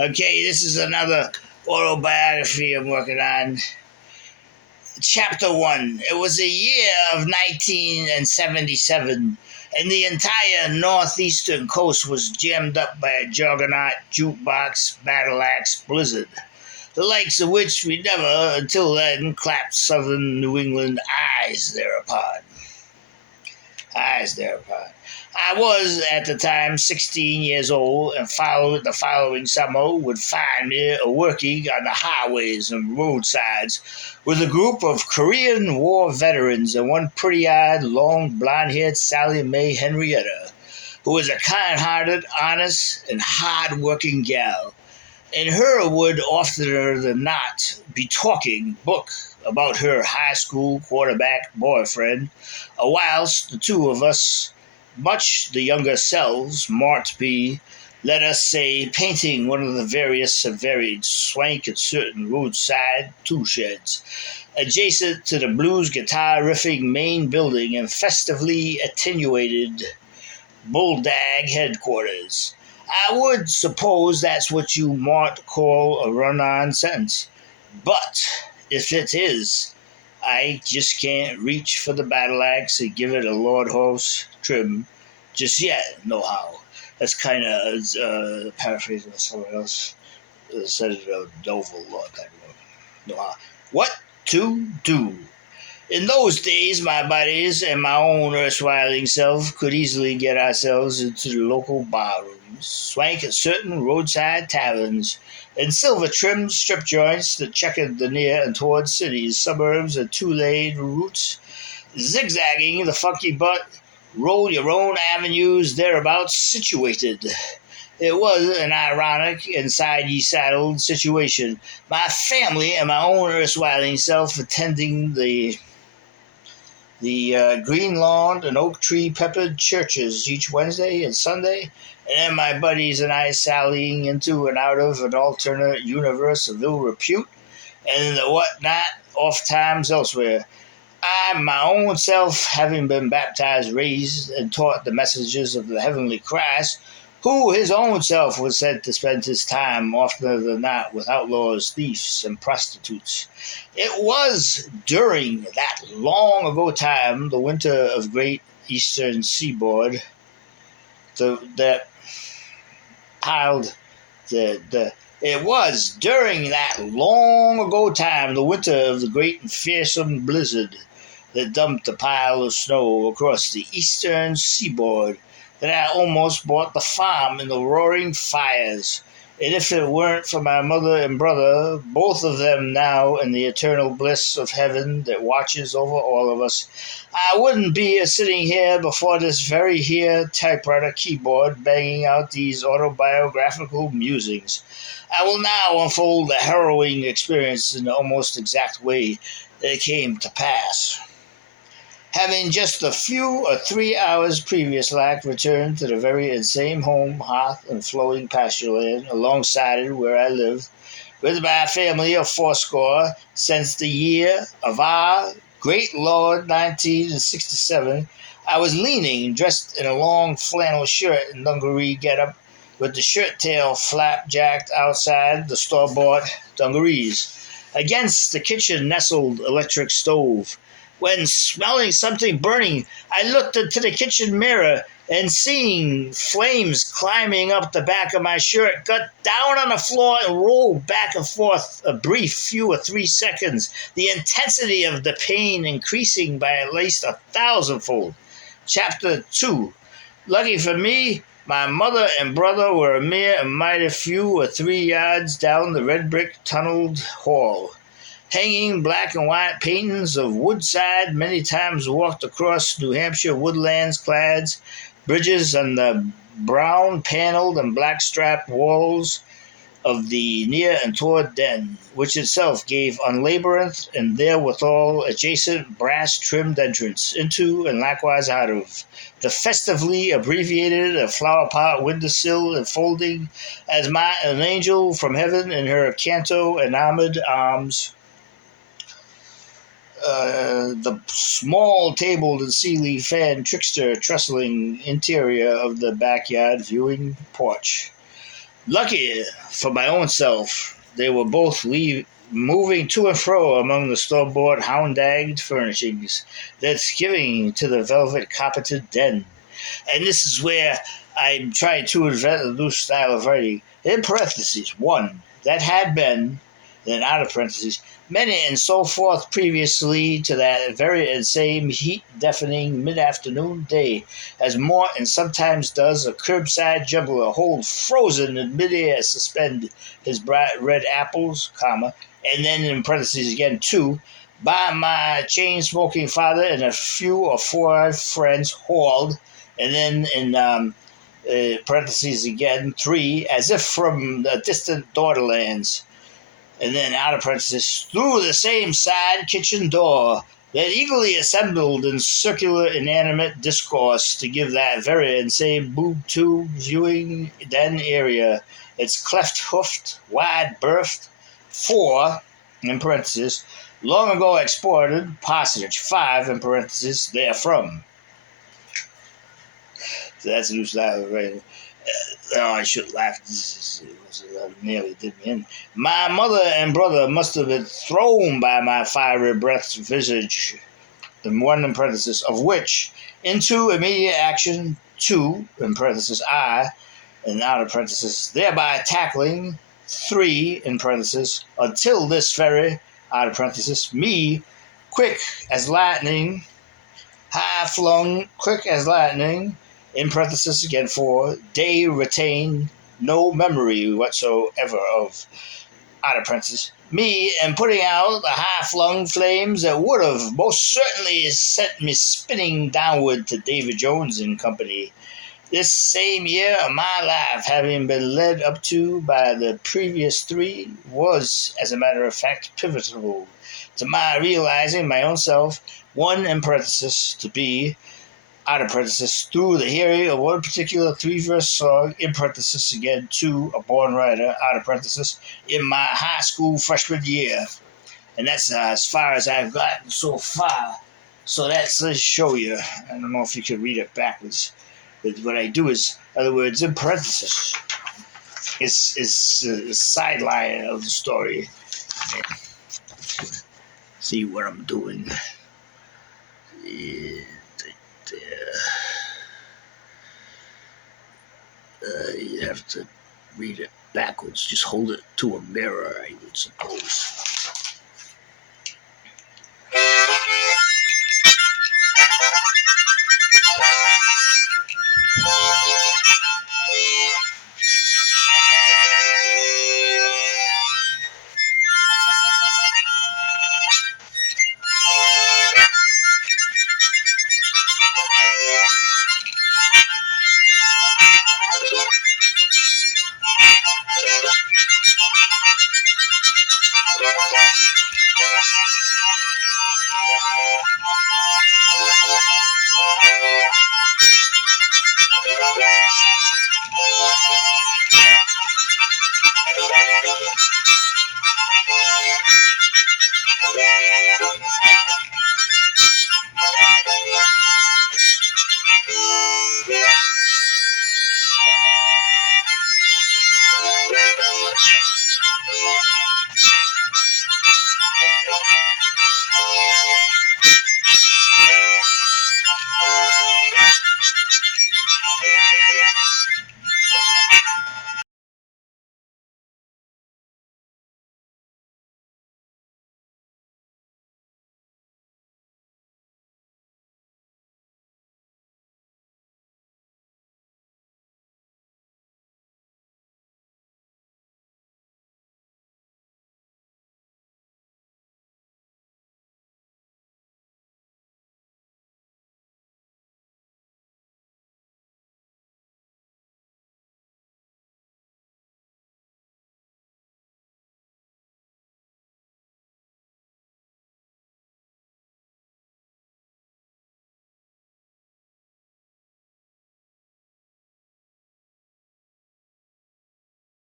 Okay, this is another autobiography I'm working on. Chapter 1. It was the year of 1977, and the entire northeastern coast was jammed up by a juggernaut jukebox battle axe blizzard, the likes of which we never, until then, clapped southern New England eyes thereupon. I was at the time 16 years old, and the following summer would find me working on the highways and roadsides with a group of Korean War veterans and one pretty-eyed, long, blonde-haired Sally Mae Henrietta, who was a kind-hearted, honest, and hard-working gal. And her would oftener than not be talking book about her high school quarterback boyfriend, whilst the two of us, much the younger selves, might be, let us say, painting one of the various and varied swank and certain roadside tool sheds, adjacent to the blues guitar riffing main building and festively attenuated Bulldog headquarters. I would suppose that's what you might call a run-on sentence. But if it is, I just can't reach for the battle axe and give it a Lord Horse trim just yet, nohow. That's kind of paraphrasing someone else said it a novel long time ago. Nohow. What to do? In those days, my buddies and my own erstwhile self could easily get ourselves into the local barrooms, swank at certain roadside taverns, and silver-trimmed strip joints that checkered the near and toward cities, suburbs, and two-lane routes, zigzagging the funky butt, roll your own avenues thereabouts situated. It was an ironic and side-ye-saddled situation, my family and my own erstwhile self attending the green lawned and oak tree peppered churches each Wednesday and Sunday, and then my buddies and I sallying into and out of an alternate universe of ill repute, and the whatnot oft times elsewhere. I, my own self, having been baptized, raised, and taught the messages of the heavenly Christ, who his own self was said to spend his time oftener than not with outlaws, thieves, and prostitutes. It was during that long ago time, the winter of great eastern seaboard, that piled it was during that long ago time, the winter of the great and fearsome blizzard that dumped a pile of snow across the eastern seaboard, that I almost bought the farm in the roaring fires. And if it weren't for my mother and brother, both of them now in the eternal bliss of heaven that watches over all of us, I wouldn't be sitting here before this very here typewriter keyboard banging out these autobiographical musings. I will now unfold the harrowing experience in the almost exact way that it came to pass. Having just a few or 3 hours previous returned to the very same home, hearth, and flowing pasture land alongside it where I lived, with my family of fourscore, since the year of our great Lord 1967, I was leaning, dressed in a long flannel shirt and dungaree get-up, with the shirt tail flapjacked outside the store-bought dungarees, against the kitchen nestled electric stove, when, smelling something burning, I looked into the kitchen mirror and, seeing flames climbing up the back of my shirt, got down on the floor and rolled back and forth a brief few or 3 seconds, the intensity of the pain increasing by at least 1,000-fold. Chapter 2. Lucky for me, my mother and brother were a mere mighty few or 3 yards down the red brick tunneled hall, hanging black and white paintings of Woodside, many times walked across New Hampshire woodlands clads, bridges on the brown paneled and black strapped walls of the near and toward den, which itself gave on labyrinth and therewithal adjacent brass trimmed entrance into and likewise out of the festively abbreviated a flower pot windowsill enfolding as an angel from heaven in her canto enamored arms. The small tabled and ceiling fan trickster trestling interior of the backyard viewing porch. Lucky for my own self, they were both moving to and fro among the store-bought hound-dagged furnishings that's giving to the velvet-carpeted den. And this is where I'm trying to invent a new style of writing. In parentheses, one, that had been, then out of parentheses, many and so forth previously to that very and same heat deafening mid afternoon day, as Morton sometimes does a curbside juggler hold frozen in midair suspend his bright red apples, comma, and then in parentheses again, two, by my chain smoking father and a few or four friends hauled, and then in parentheses again, three, as if from the distant daughterlands, and then out of parentheses, through the same side kitchen door that eagerly assembled in circular inanimate discourse to give that very and same boob tube viewing den area its cleft-hoofed, wide-berthed, four, in parentheses, long ago exported, parsonage, five, in parentheses, therefrom. So that's a new style of writing. Oh, I should laugh. Nearly did me in. My mother and brother must have been thrown by my fiery breathed visage, in one in parenthesis, of which, into immediate action, two, in parenthesis, I, and out of parenthesis, thereby tackling, three, in parenthesis, until this very, out of parenthesis, me, quick as lightning, high flung, quick as lightning, in parenthesis again for day retained no memory whatsoever of, out of parenthesis, me, and putting out the high flung flames that would have most certainly sent me spinning downward to David Jones and Company. This same year of my life, having been led up to by the previous three, was, as a matter of fact, pivotal to my realizing my own self, one in parenthesis to be, out of parenthesis, through the hearing of one particular three-verse song, in parenthesis again, to a born writer, out of parenthesis, in my high school freshman year. And that's as far as I've gotten so far. So that's to show you. I don't know if you can read it backwards. But what I do is, in other words, in parenthesis, is a sideline of the story. See what I'm doing. Yeah. You have to read it backwards. Just hold it to a mirror, I would suppose.